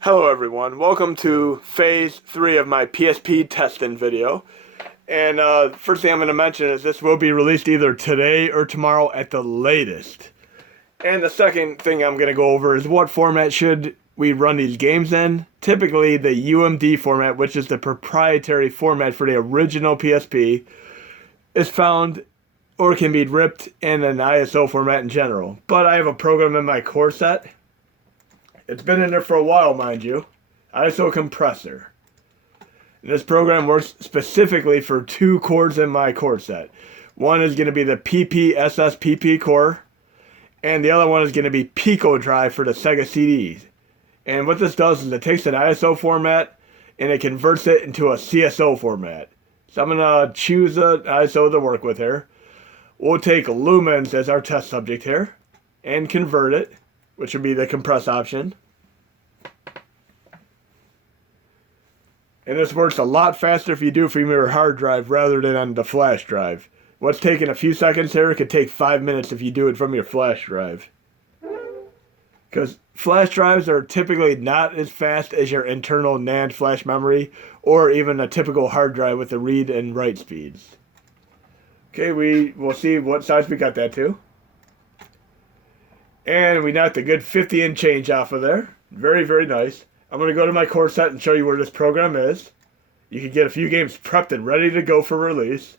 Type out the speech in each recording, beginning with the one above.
Hello everyone, welcome to phase 3 of my PSP testing video. And first thing I'm going to mention is this will be released either today or tomorrow at the latest. And the second thing I'm going to go over is what format should we run these games in. Typically the UMD format, which is the proprietary format for the original PSP, is found or can be ripped in an ISO format in general. But I have a program in my core set. It's been in there for a while, mind you. ISO compressor. And this program works specifically for two cores in my core set. One is going to be the PPSS core, and the other one is going to be Pico Drive for the Sega CDs. And what this does is it takes an ISO format and it converts it into a CSO format. So I'm going to choose an ISO to work with here. We'll take lumens as our test subject here and convert it, which would be the compress option. And this works a lot faster if you do it from your hard drive rather than on the flash drive. What's taking a few seconds here could take 5 minutes if you do it from your flash drive. Because flash drives are typically not as fast as your internal NAND flash memory or even a typical hard drive with the read and write speeds. Okay, we'll see what size we got that to. And we knocked a good 50 and change off of there. Very, very nice. I'm going to go to my core set and show you where this program is. You can get a few games prepped and ready to go for release.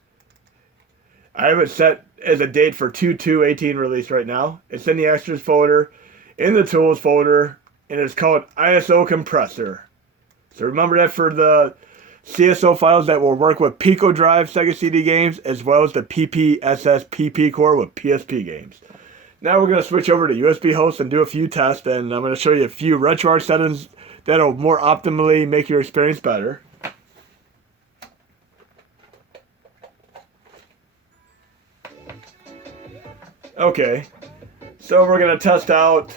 I have it set as a date for 2/2/18 release right now. It's in the extras folder, in the tools folder, and it's called ISO compressor. So remember that for the CSO files that will work with Pico Drive Sega CD games as well as the PPSS PP core with PSP games. Now we're going to switch over to USB host and do a few tests, and I'm going to show you a few RetroArch settings that'll more optimally make your experience better. Okay, so we're going to test out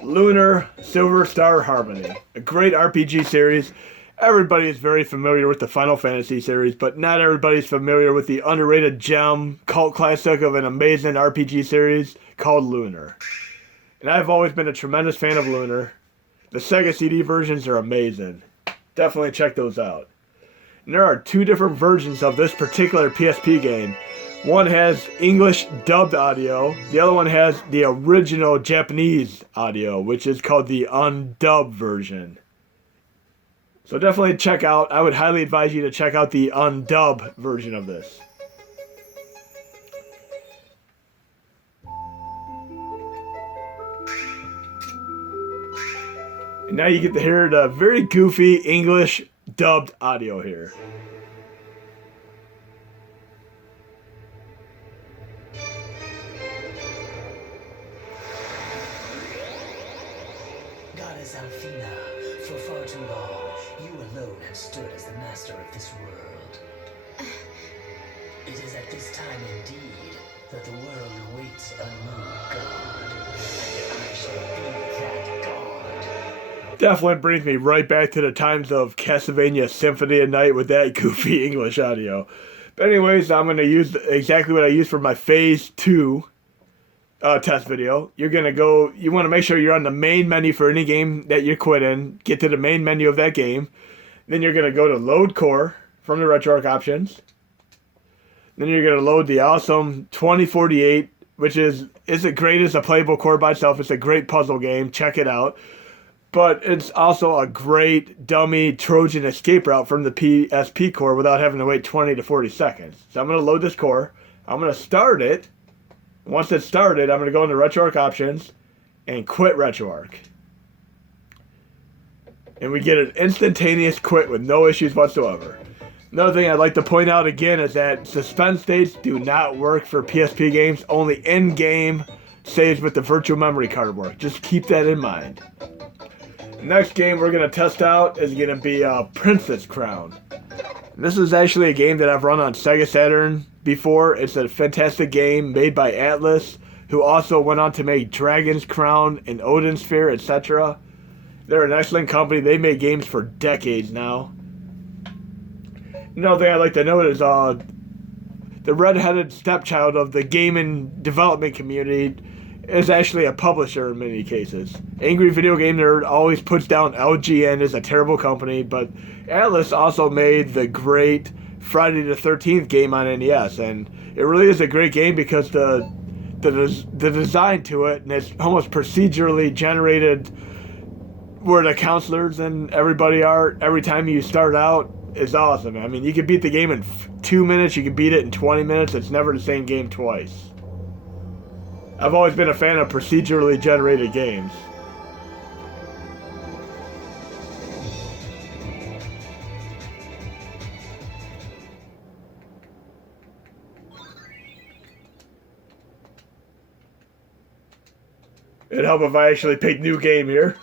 Lunar Silver Star Harmony, a great RPG series. Everybody is very familiar with the Final Fantasy series, but not everybody's familiar with the underrated gem, cult classic of an amazing RPG series called Lunar. And I've always been a tremendous fan of Lunar. The Sega CD versions are amazing. Definitely check those out. And there are two different versions of this particular PSP game. One has English dubbed audio. The other one has the original Japanese audio, which is called the undubbed version. So definitely check out, I would highly advise you to check out the undubbed version of this. And now you get to hear the very goofy English dubbed audio here. Goddess Alfina, for far too long, you alone have stood as the master of this world. It is at this time indeed that the world awaits a new god, and I shall be that god. Definitely brings me right back to the times of Castlevania Symphony of Night with that goofy English audio. But anyways, I'm going to use exactly what I used for my Phase 2 test video. You're going to go, you want to make sure you're on the main menu for any game that you quit in. Get to the main menu of that game. Then you're going to go to Load Core from the RetroArch options. Then you're going to load the awesome 2048, which isn't great as a playable core by itself. It's a great puzzle game. Check it out. But it's also a great dummy Trojan escape route from the PSP core without having to wait 20 to 40 seconds. So I'm going to load this core. I'm going to start it. Once it's started, I'm going to go into RetroArch options and quit RetroArch. And we get an instantaneous quit with no issues whatsoever. Another thing I'd like to point out again is that suspend states do not work for PSP games. Only in-game saves with the virtual memory card work. Just keep that in mind. The next game we're going to test out is going to be Princess Crown. This is actually a game that I've run on Sega Saturn before. It's a fantastic game made by Atlas, who also went on to make Dragon's Crown and Odin Sphere, etc. They're an excellent company. They made games for decades now. Another thing I'd like to note is the redheaded stepchild of the gaming development community is actually a publisher in many cases. Angry Video Game Nerd always puts down LGN as a terrible company, but Atlas also made the great Friday the 13th game on NES, and it really is a great game because the design to it, and it's almost procedurally generated where the counselors and everybody are every time you start out is awesome. I mean, you can beat the game in 2 minutes, you can beat it in 20 minutes. It's never the same game twice. I've always been a fan of procedurally generated games. It'd help if I actually pick new game here.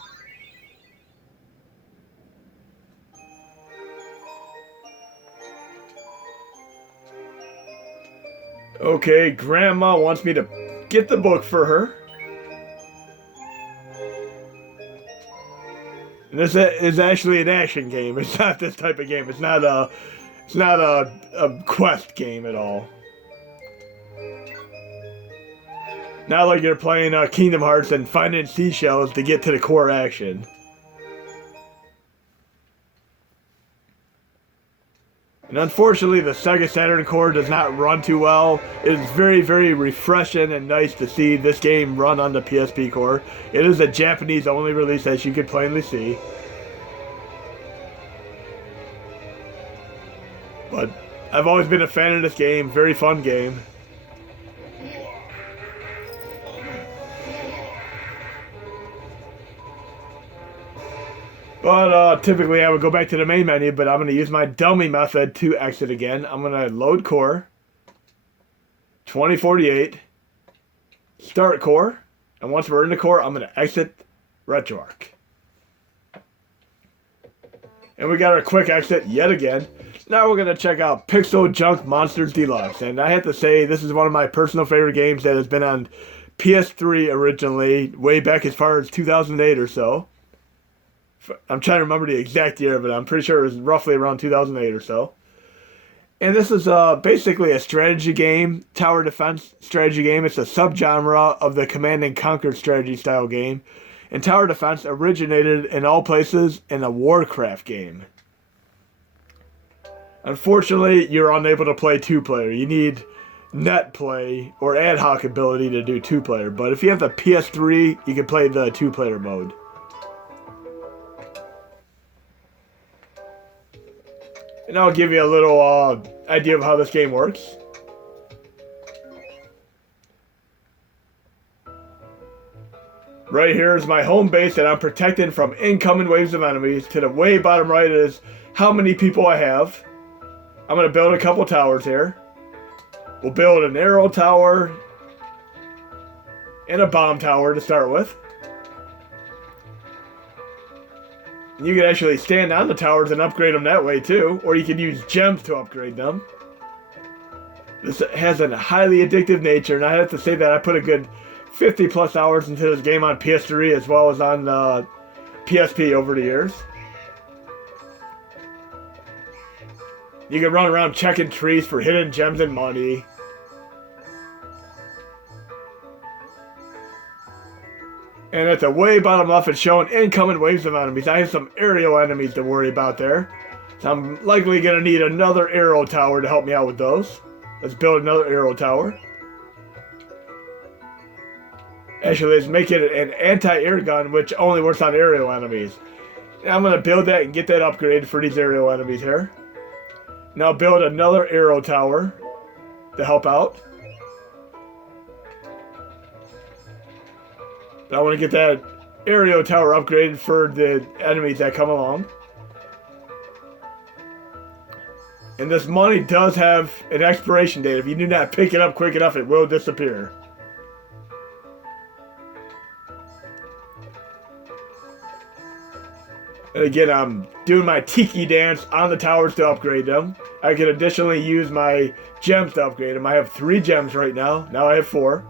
Okay, Grandma wants me to get the book for her. And this is actually an action game. It's not this type of game. It's not a quest game at all. Not like you're playing Kingdom Hearts and finding seashells to get to the core action. And unfortunately, the Sega Saturn core does not run too well. It is very, very refreshing and nice to see this game run on the PSP core. It is a Japanese-only release, as you could plainly see. But I've always been a fan of this game. Very fun game. But typically I would go back to the main menu, but I'm going to use my dummy method to exit again. I'm going to load core, 2048, start core, and once we're in the core, I'm going to exit RetroArch. And we got our quick exit yet again. Now we're going to check out Pixel Junk Monsters Deluxe. And I have to say, this is one of my personal favorite games that has been on PS3 originally, way back as far as 2008 or so. I'm trying to remember the exact year, but I'm pretty sure it was roughly around 2008 or so. And this is basically a strategy game, tower defense strategy game. It's a subgenre of the Command and Conquer strategy style game. And tower defense originated in all places in a Warcraft game. Unfortunately, you're unable to play two-player. You need net play or ad hoc ability to do two-player. But if you have the PS3, you can play the two-player mode. And I'll give you a little idea of how this game works. Right here is my home base that I'm protecting from incoming waves of enemies. To the way bottom right is how many people I have. I'm going to build a couple towers here. We'll build an arrow tower and a bomb tower to start with. You can actually stand on the towers and upgrade them that way too, or you can use gems to upgrade them. This has a highly addictive nature, and I have to say that I put a good 50 plus hours into this game on PS3 as well as on PSP over the years. You can run around checking trees for hidden gems and money. And at the way bottom left, it's showing incoming waves of enemies. I have some aerial enemies to worry about there. So I'm likely going to need another arrow tower to help me out with those. Let's build another arrow tower. Actually, let's make it an anti-air gun, which only works on aerial enemies. Now I'm going to build that and get that upgraded for these aerial enemies here. Now build another arrow tower to help out. But I want to get that aerial tower upgraded for the enemies that come along. And this money does have an expiration date. If you do not pick it up quick enough, it will disappear. And again, I'm doing my tiki dance on the towers to upgrade them. I can additionally use my gems to upgrade them. I have 3 gems right now. Now I have 4.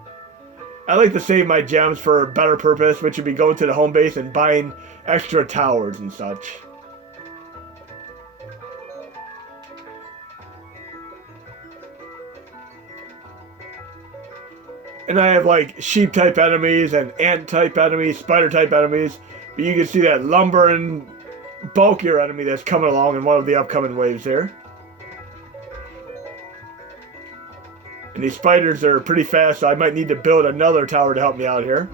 I like to save my gems for a better purpose, which would be going to the home base and buying extra towers and such. And I have like sheep type enemies and ant type enemies, spider type enemies. But you can see that lumbering, bulkier enemy that's coming along in one of the upcoming waves here. And these spiders are pretty fast, so I might need to build another tower to help me out here.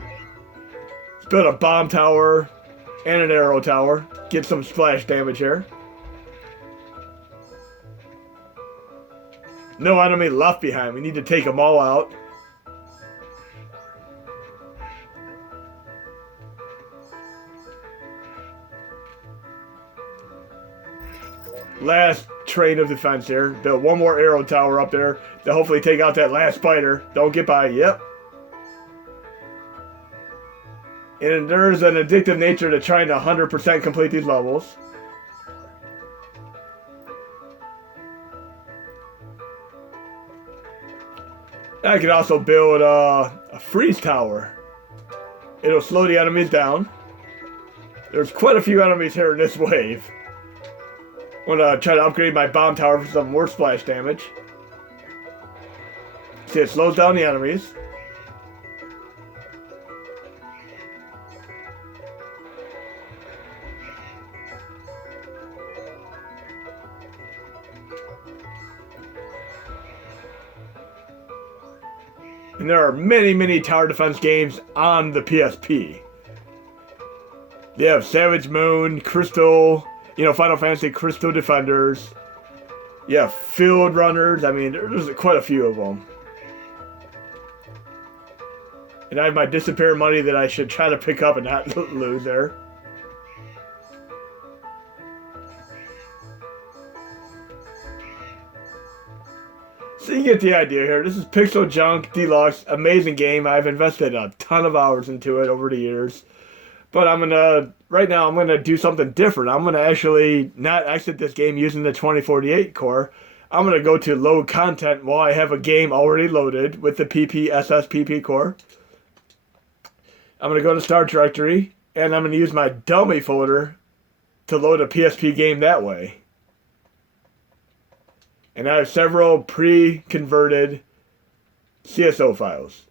Let's build a bomb tower and an arrow tower. Get some splash damage here. No enemy left behind. We need to take them all out. Last train of defense here. Build one more arrow tower up there to hopefully take out that last spider. Don't get by. Yep. And there's an addictive nature to trying to 100% complete these levels. I can also build a freeze tower. It'll slow the enemies down. There's quite a few enemies here in this wave. I'm gonna try to upgrade my bomb tower for some more splash damage. See, it slows down the enemies. And there are many, many tower defense games on the PSP. They have Savage Moon, Crystal, Final Fantasy Crystal Defenders. Yeah, Field Runners. I mean, there's quite a few of them. And I have my disappear money that I should try to pick up and not lose there. So you get the idea here. This is Pixel Junk Deluxe. Amazing game. I've invested a ton of hours into it over the years. But right now I'm gonna do something different. I'm gonna actually not exit this game using the 2048 core. I'm gonna go to load content while I have a game already loaded with the PPSSPP core. I'm gonna go to start directory and I'm gonna use my dummy folder to load a PSP game that way. And I have several pre-converted CSO files.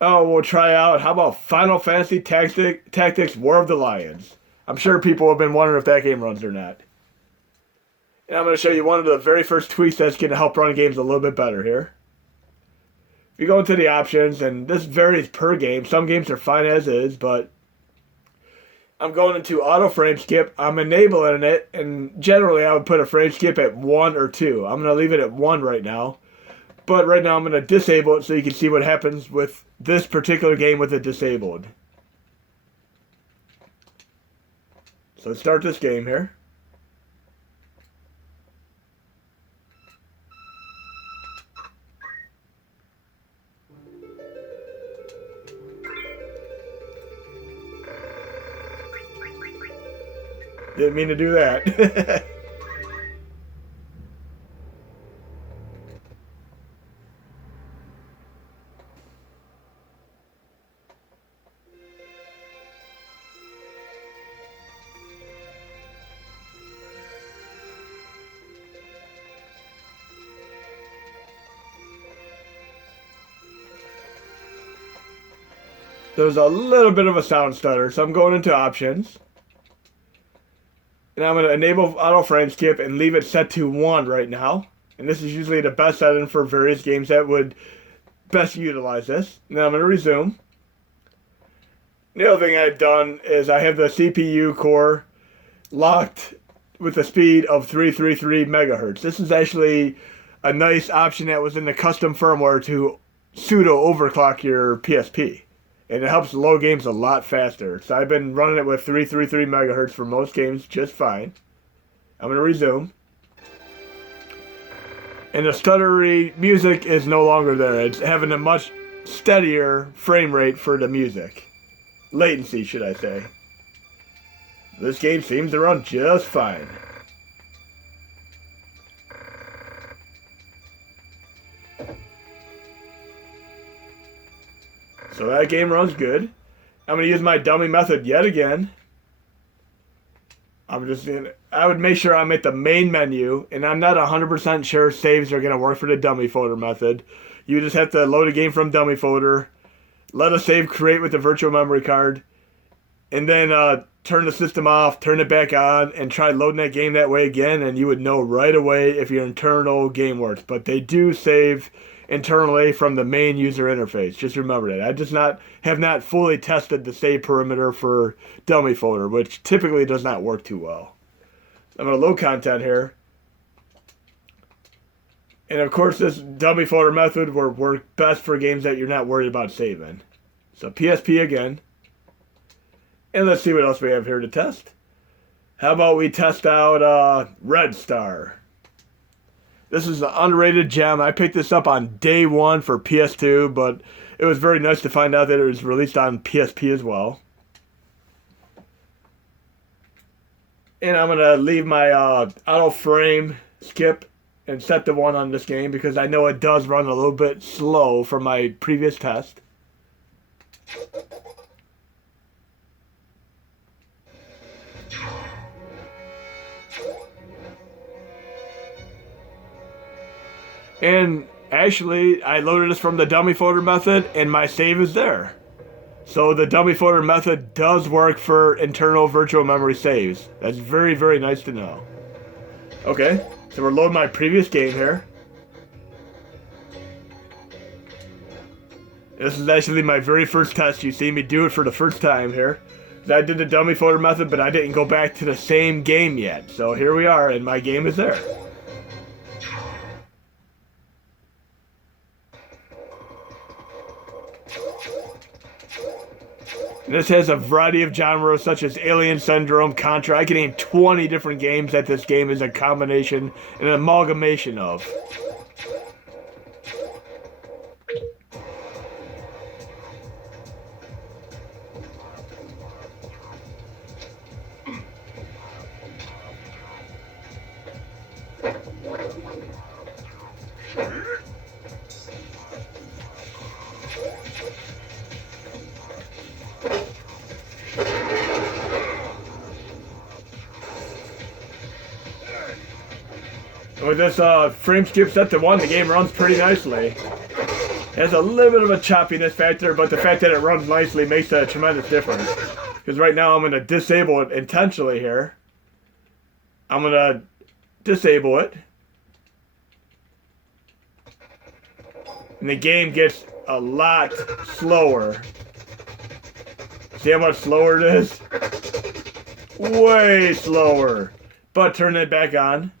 Oh, we'll try out, how about Final Fantasy Tactics War of the Lions? I'm sure people have been wondering if that game runs or not. And I'm going to show you one of the very first tweaks that's going to help run games a little bit better here. If you go into the options, and this varies per game. Some games are fine as is, but I'm going into auto frame skip. I'm enabling it, and generally I would put a frame skip at 1 or 2. I'm going to leave it at 1 right now. But right now I'm going to disable it so you can see what happens with this particular game with it disabled. So let's start this game here. Didn't mean to do that. There's a little bit of a sound stutter, so I'm going into options. And I'm going to enable auto frame skip and leave it set to 1 right now. And this is usually the best setting for various games that would best utilize this. Now I'm going to resume. The other thing I've done is I have the CPU core locked with a speed of 333 megahertz. This is actually a nice option that was in the custom firmware to pseudo overclock your PSP. And it helps load games a lot faster. So I've been running it with 333 megahertz for most games just fine. I'm going to resume. And the stuttery music is no longer there. It's having a much steadier frame rate for the music. Latency, should I say. This game seems to run just fine. So that game runs good. I'm going to use my dummy method yet again. I would make sure I'm at the main menu, and I'm not 100% sure saves are going to work for the dummy folder method. You just have to load a game from dummy folder, let a save create with the virtual memory card, and then turn the system off, turn it back on, and try loading that game that way again, and you would know right away if your internal game works. But they do save internally from the main user interface. Just remember that. I just have not fully tested the save perimeter for dummy folder, which typically does not work too well. I'm going to load content here. And of course, this dummy folder method will work best for games that you're not worried about saving. So PSP again. And let's see what else we have here to test. How about we test out Red Star? This is an underrated gem. I picked this up on day one for PS2, but it was very nice to find out that it was released on PSP as well. And I'm going to leave my auto frame skip and set the 1 on this game because I know it does run a little bit slow from my previous test. And actually, I loaded this from the dummy folder method, and my save is there. So the dummy folder method does work for internal virtual memory saves. That's very, very nice to know. Okay, so we're loading my previous game here. This is actually my very first test. You see me do it for the first time here. I did the dummy folder method, but I didn't go back to the same game yet. So here we are, and my game is there. This has a variety of genres such as Alien Syndrome, Contra. I can name 20 different games that this game is a combination and an amalgamation of. With this frame skip set to 1, the game runs pretty nicely. It has a little bit of a choppiness factor, but the fact that it runs nicely makes a tremendous difference. Because right now I'm going to disable it intentionally here. I'm going to disable it. And the game gets a lot slower. See how much slower it is? Way slower. But turn it back on.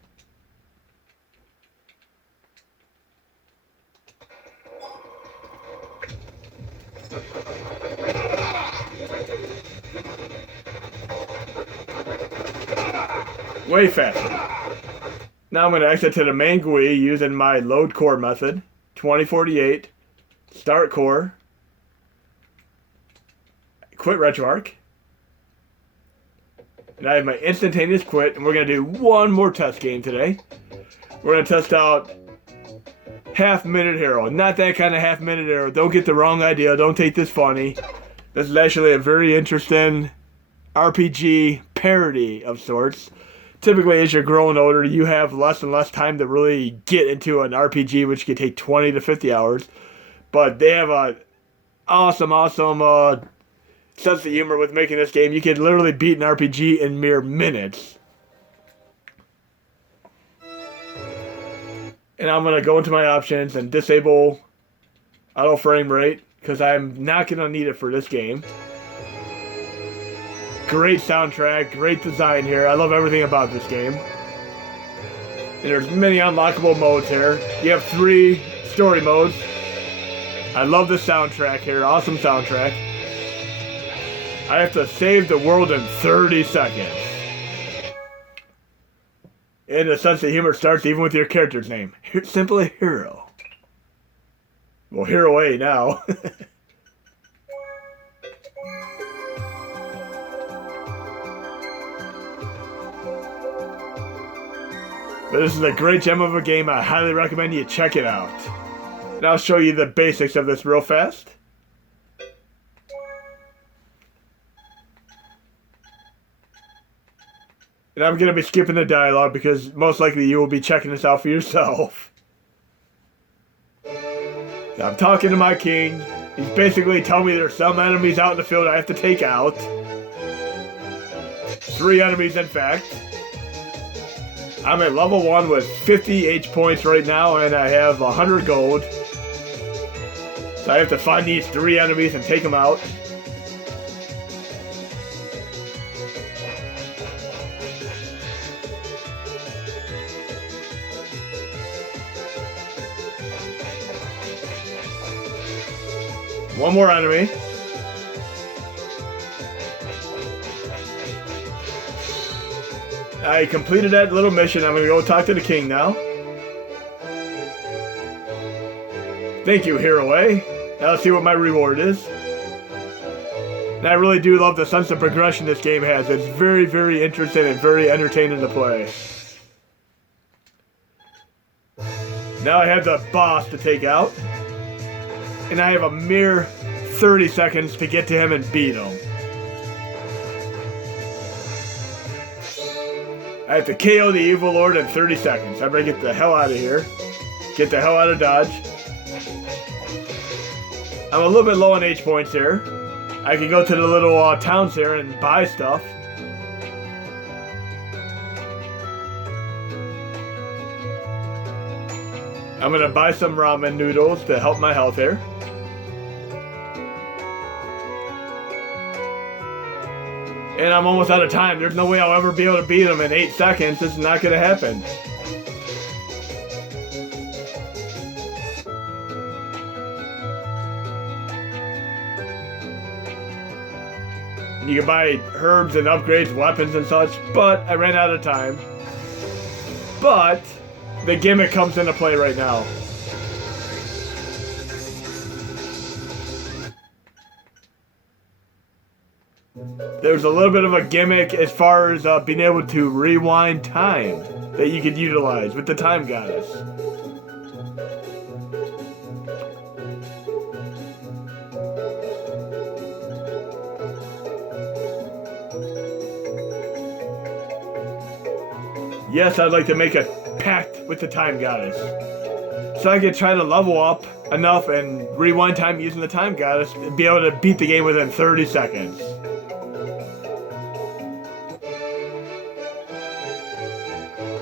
Way faster. Now I'm going to exit to the main GUI using my load core method. 2048. Start core. Quit RetroArch. And I have my instantaneous quit. And we're going to do one more test game today. We're going to test out Half Minute Hero. Not that kind of Half Minute Hero. Don't get the wrong idea. Don't take this funny. This is actually a very interesting RPG parody of sorts. Typically, as you're growing older, you have less and less time to really get into an RPG, which can take 20 to 50 hours. But they have a awesome sense of humor with making this game. You can literally beat an RPG in mere minutes. And I'm going to go into my options and disable auto frame rate, because I'm not going to need it for this game. Great soundtrack, great design here. I love everything about this game. And there's many unlockable modes here. You have 3 story modes. I love the soundtrack here. Awesome soundtrack. I have to save the world in 30 seconds. And the sense of humor starts even with your character's name. Simply Hero. Well, Hero A now. But this is a great gem of a game. I highly recommend you check it out. And I'll show you the basics of this real fast. And I'm going to be skipping the dialogue because most likely you will be checking this out for yourself. I'm talking to my king. He's basically telling me there's some enemies out in the field I have to take out. 3 enemies, in fact. I'm at level 1 with 50 H points right now, and I have 100 gold. So I have to find these 3 enemies and take them out. One more enemy. I completed that little mission. I'm going to go talk to the king now. Thank you, Hero A. Now let's see what my reward is. And I really do love the sense of progression this game has. It's very, very interesting and very entertaining to play. Now I have the boss to take out. And I have a mere 30 seconds to get to him and beat him. I have to KO the Evil Lord in 30 seconds. I'm gonna get the hell out of here. Get the hell out of Dodge. I'm a little bit low on H points here. I can go to the little towns here and buy stuff. I'm gonna buy some ramen noodles to help my health here. And I'm almost out of time. There's no way I'll ever be able to beat him in 8 seconds. This is not gonna happen. You can buy herbs and upgrades, weapons and such, but I ran out of time. But the gimmick comes into play right now. There's a little bit of a gimmick as far as being able to rewind time that you could utilize with the Time Goddess. Yes, I'd like to make a pact with the Time Goddess, so I could try to level up enough and rewind time using the Time Goddess and be able to beat the game within 30 seconds.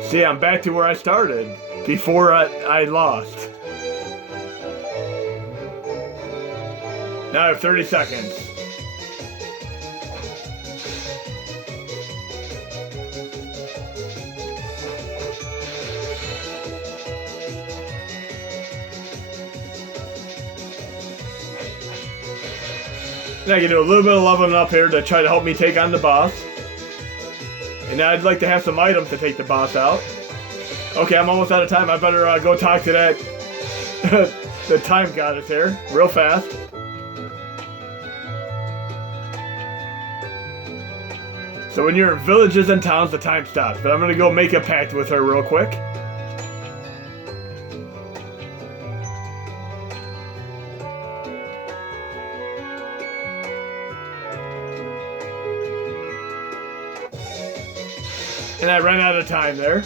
See, I'm back to where I started before I lost. Now I have 30 seconds. And I can do a little bit of leveling up here to try to help me take on the boss. And I'd like to have some items to take the boss out. Okay, I'm almost out of time. I better go talk to that the Time Goddess here real fast. So when you're in villages and towns, the time stops. But I'm going to go make a pact with her real quick. And I ran out of time there.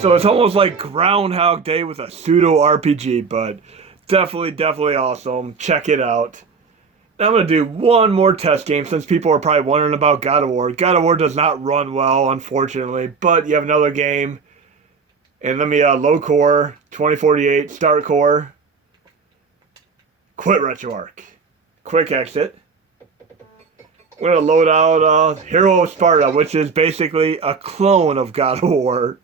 So it's almost like Groundhog Day with a pseudo RPG, but definitely awesome. Check it out. Now I'm going to do one more test game since people are probably wondering about God of War. God of War does not run well, unfortunately, but you have another game. And let me low core, 2048, start core, quit RetroArch, quick exit. I'm going to load out Hero of Sparta, which is basically a clone of God of War.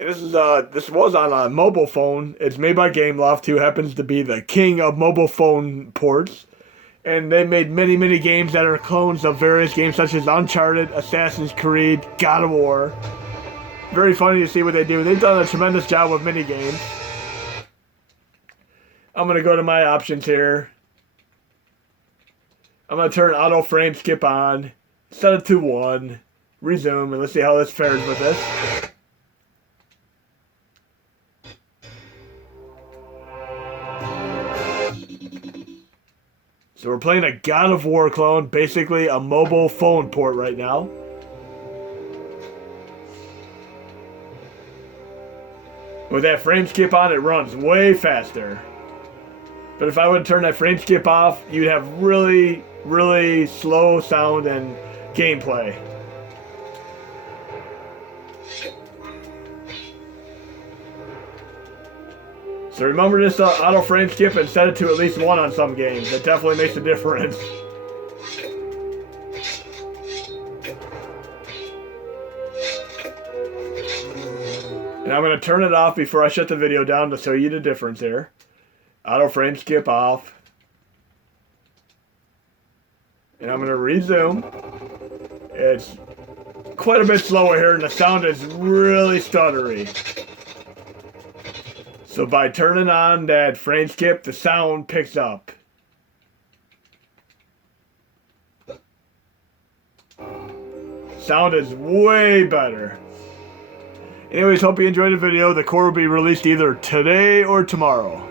And this was on a mobile phone. It's made by Gameloft, who happens to be the king of mobile phone ports. And they made many games that are clones of various games such as Uncharted, Assassin's Creed, God of War. Very funny to see what they do. They've done a tremendous job with mini games. I'm going to go to my options here. I'm going to turn auto frame skip on. Set it to 1. Resume. And let's see how this fares with this. we're playing a God of War clone, basically a mobile phone port right now. With that frame skip on, it runs way faster. But if I would turn that frame skip off, you'd have really, really slow sound and gameplay. So remember this auto frame skip and set it to at least 1 on some games. It definitely makes a difference. And I'm going to turn it off before I shut the video down to show you the difference here. Auto frame skip off. And I'm going to resume. It's quite a bit slower here and the sound is really stuttery. So by turning on that frame skip, the sound picks up. Sound is way better. Anyways, hope you enjoyed the video. The core will be released either today or tomorrow.